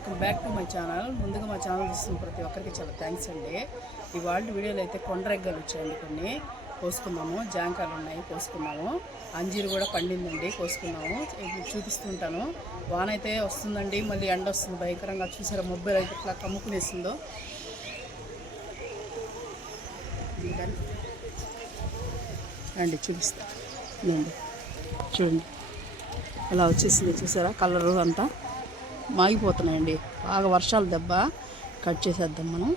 Welcome back to my channel. ముందుగా మా channel చూస్తున్న ప్రతి ఒక్కరికి చాలా థ్యాంక్స్ అండి. ఇవాళ వీడియోలో అయితే కొండరెగ్గలు వచ్చాయండి కొన్ని. కోసుకున్నాము జాంకాయలు ఉన్నాయి కోసుకున్నాము. అంజీరు కూడా పండిందండి కోసుకున్నాము. చూపిస్తుంటాను. వాన అయితే వస్తుందండి మళ్ళీ ఎండ వస్తుంది భయంకరంగా. చూసారా మొబైల్ అయితే ఇట్లా కమ్ముకునేసిందో అండి చూపిస్తా. చూడండి. అలా వచ్చేసింది చూసారా కలరు అంతా. మాగిపోతున్నాయండి. బాగా వర్షాలు దెబ్బ కట్ చేసేద్దాం మనం.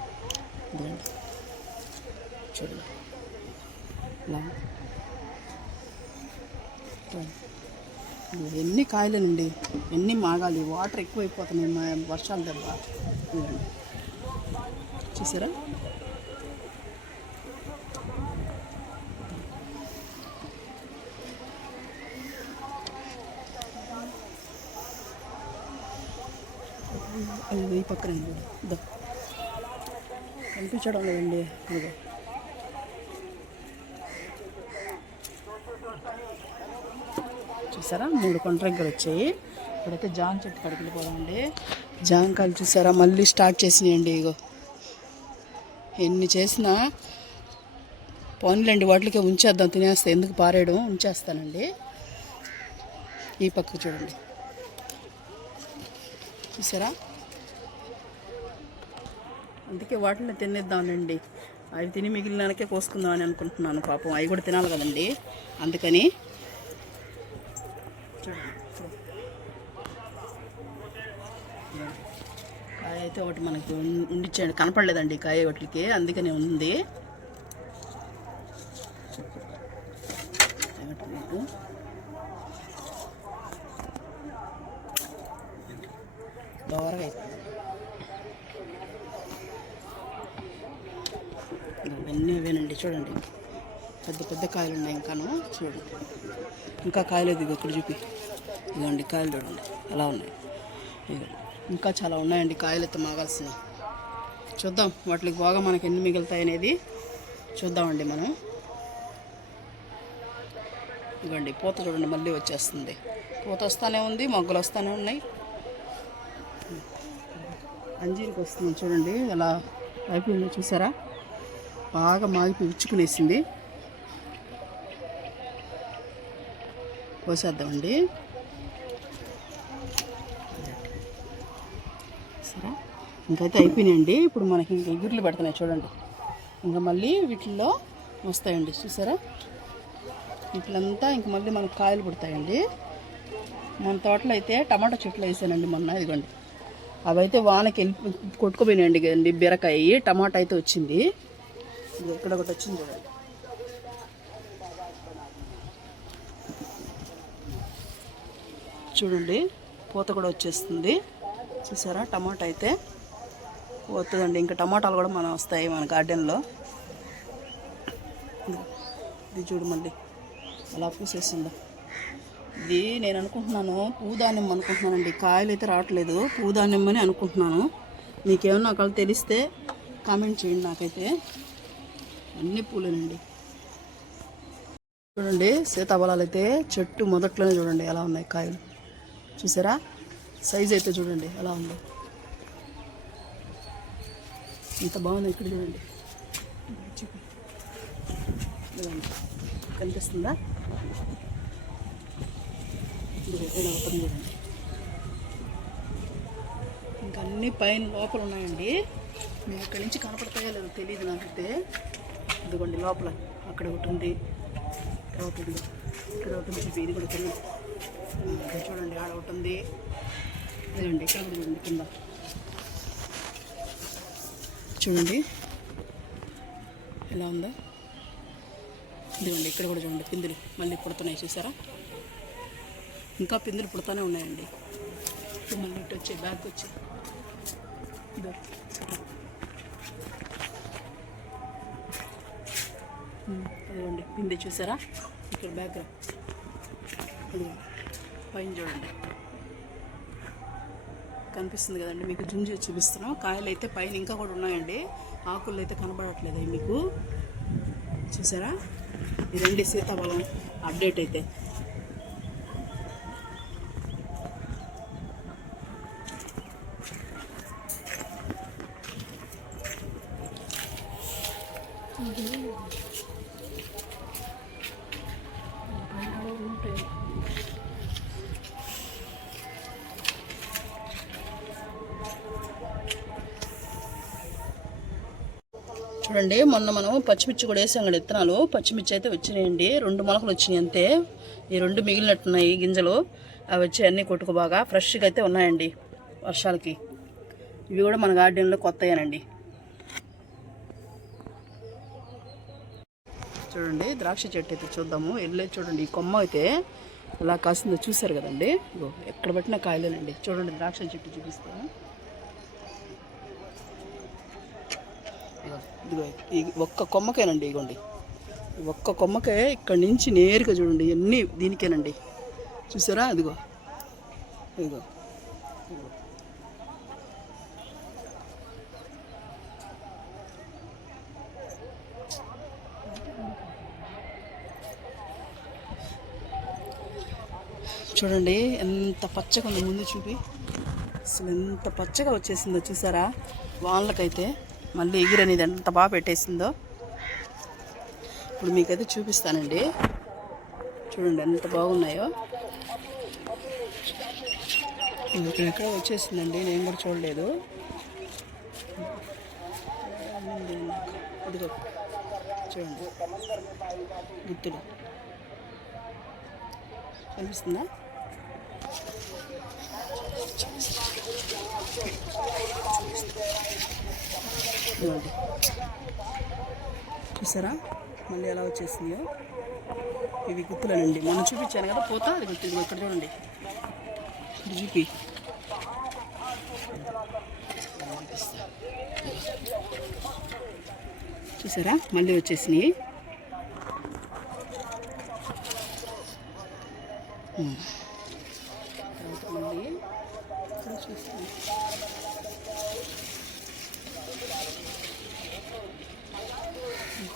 ఇదండి చూడండి. ఇలా. ఎన్ని కాయలేనండి. ఎన్ని మాగాలి. వాటర్ ఎక్కువైపోతున్నాయి మా దెబ్బ. చూసారా? అది ఈ పక్కన ఉంది. కనిపించడం లేదండి. ఇదిగో. చూసారా? మూడు కొండ్రెగ్గలు వచ్చాయి. ఇప్పుడైతే జామ చెట్టు కడికి పోదామండి జామకాయలు చూసారా? మళ్ళీ స్టార్ట్ చేసినాయండి ఇగో. ఎన్ని చేసినా పోన్లేండి వాటికే ఉంచేద్దాం తినేస్తే. ఎందుకు పారేయడం? ఉంచేస్తానండి. ఈ పక్కకు చూడండి. చూసారా? అందుకే వాటిని తినేద్దామండి. అవి తిని మిగిలినకే కోసుకుందామని అనుకుంటున్నాను పాపం. అవి కూడా తినాలి కదండి. అందుకని కాయ అయితే ఒకటి మనకి ఉం- ఉండిచ్చాడు. కనపడలేదండి కాయ వాటికి. అందుకనే ఉంది. ఒకటి అయితే దోరగా చూడండి. పెద్ద పెద్ద కాయలు ఉన్నాయి ఇంకాను. చూడండి ఇంకా కాయలు ఇది ఇక్కడ చూపి. ఇదిగోండి కాయలు చూడండి. అలా ఉన్నాయి? ఇంకా చాలా ఉన్నాయండి కాయలు అయితే మాగాల్సిన. చూద్దాం వాటికి బాగా మనకి ఎన్ని మిగులుతాయి అనేది చూద్దామండి మనం. ఇదిగోండి పూత చూడండి మళ్ళీ వచ్చేస్తుంది. పూత వస్తానే ఉంది మొగ్గలు వస్తూనే ఉన్నాయి. అంజీరికి వస్తుంది చూడండి ఎలా అయిపోయిందో చూసారా? బాగా మాగిపోయి ఉచ్చుకునేసింది కోసేద్దామండి. సరే ఇంకైతే అయిపోయినాయండి. ఇప్పుడు మనకి ఇంక ఎగురులు పెడుతున్నాయి చూడండి. ఇంకా మళ్ళీ వీటిల్లో వస్తాయండి. చూసారా? వీటిలంతా ఇంక మళ్ళీ మనకు కాయలు పుడతాయండి. మన తోటలో అయితే టమాటా చెట్లు వేసానండి మొన్న ఇదిగోండి. అవైతే వానకి వెళ్ళి కొట్టుకుపోయినాయండి కదండి బీరకాయ. టమాటా అయితే వచ్చింది. వచ్చింది ఇక్కడ ఒకటి వచ్చింది చూడండి చూడండి పూత కూడా వచ్చేస్తుంది. చూసారా? టమాటా అయితే పోతుందండి. ఇంకా టమాటాలు కూడా మనం వస్తాయి మన గార్డెన్లో. ఇది చూడు మళ్ళీ. అలా పూసేసిందా. ఇది నేను అనుకుంటున్నాను పూదాన్యం అనుకుంటున్నానండి. కాయలు అయితే రావట్లేదు. పూదాన్యం అని అనుకుంటున్నాను. మీకేమన్నా ఒకళ్ళు తెలిస్తే కామెంట్ చేయండి నాకైతే. అన్ని పూలేనండి. చూడండి సీతాఫలాలు అయితే చెట్టు మొదట్లోనే చూడండి ఎలా ఉన్నాయి కాయలు. చూసారా? సైజ్ అయితే చూడండి ఎలా ఉందో. ఇంత బాగుంది ఇక్కడ చూడండి. కనిపిస్తుందా? చూడండి. ఇంకా అన్ని పైన లోపల ఉన్నాయండి మేము ఇక్కడి నుంచి కనపడతాయో లేదో తెలియదు నాకైతే. ఇదిగోండి లోపల అక్కడ ఒకటి ఉంది. తర్వాత ఇదిగో ఇక్కడ ఒకటి ఉంది ఇది కూడా కింద చూడండి ఆడ ఒకటి ఉంది. ఇదిగోండి ఇక్కడ కూడా చూడండి కింద. చూడండి ఎలా ఉందో. ఇదిగోండి ఇక్కడ కూడా చూడండి పిందులు మళ్ళీ పుడుతున్నాయి చూసారా? ఇంకా పిందులు పుడుతూనే ఉన్నాయండి. మళ్ళీ ఇటు వచ్చే బ్యాగ్ వచ్చి ఇదో ఉమ్, ఇదిగోండి పిండి చూసారా? ఇక్కడ బ్యాక్ పైన చూడండి. కనిపిస్తుంది కదండి మీకు జుంజు చూపిస్తున్నాం. కాయలు అయితే పైన ఇంకా కూడా ఉన్నాయండి. ఆకులు అయితే కనబడట్లేదు మీకు. చూసారా? ఇదండి సీతాఫలం అప్డేట్ అయితే. చూడండి. మొన్న మనం పచ్చిమిర్చి కూడా వేసాం కదా విత్తనాలు. పచ్చిమిర్చి అయితే వచ్చినాయండి. రెండు మొలకలు వచ్చినాయి అంతే. ఈ రెండు మిగిలినట్టున్నాయి గింజలు. అవి వచ్చి అన్నీ కొట్టుకు బాగా ఫ్రెష్గా అయితే ఉన్నాయండి వర్షాలకి. ఇవి కూడా మన గార్డెన్లో కొత్తయేనండి. చూడండి ద్రాక్ష చెట్టు అయితే చూద్దాము. వెళ్ళే చూడండి ఈ కొమ్మ అయితే అలా కాసిందో చూసారు కదండి. ఎక్కడ పట్టిన కాయలేనండి. చూడండి ద్రాక్ష చెట్టు చూపిస్తాను. ఇదిగో ఈ ఒక్క కొమ్మకేనండి ఇగోండి. ఒక్క కొమ్మకే ఇక్కడ నుంచి నేరుగా చూడండి ఎన్ని దీనికేనండి. చూసారా? అదిగో ఇదిగో. ఇదిగో. చూడండి ఎంత పచ్చగా ఉంది ముందు చూపి. అసలు ఎంత పచ్చగా వచ్చేసిందో చూసారా? వాళ్ళకైతే మళ్ళీ ఎగిరనేది ఎంత బాగా పెట్టేసిందో. ఇప్పుడు మీకైతే చూపిస్తానండి. చూడండి ఎంత బాగున్నాయో. ఇక్కడ ఎక్కడ వచ్చేసిందండి నేను కూడా చూడలేదు. ఇదిగో చూడండి. గుర్తులు. కనిపిస్తుందా? చూసారా? మళ్ళీ ఎలా వచ్చేసిందో? ఇవి గుర్తులేనండి మొన్న చూపించాను కదా పోతా అది గుర్తు ఇక్కడ చూడండి. ఇది చూపి. చూసారా? మళ్ళీ వచ్చేసినాయి. ఉమ్. తర్వాత మళ్ళీ ఇక్కడ చూస్తాను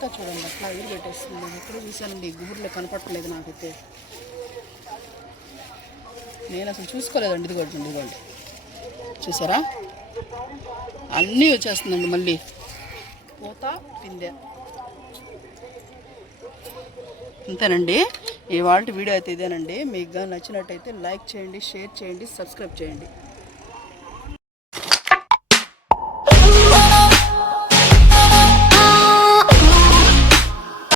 ఇంకా చూడండి అట్లా ఎదురు పెట్టేస్తుంది. నేను ఎక్కడ చూశానండి గుబుర్లో కనపట్టలేదు నాకైతే. నేను అసలు చూసుకోలేదండి ఇదిగోండి ఇదిగోండి. చూసారా? అన్నీ వచ్చేస్తుందండి మళ్ళీ. పూత పిందె అంతేనండి ఇవాళ వీడియో అయితే ఇదేనండి. మీకు నచ్చినట్టయితే లైక్ చేయండి షేర్ చేయండి సబ్స్క్రైబ్ చేయండి.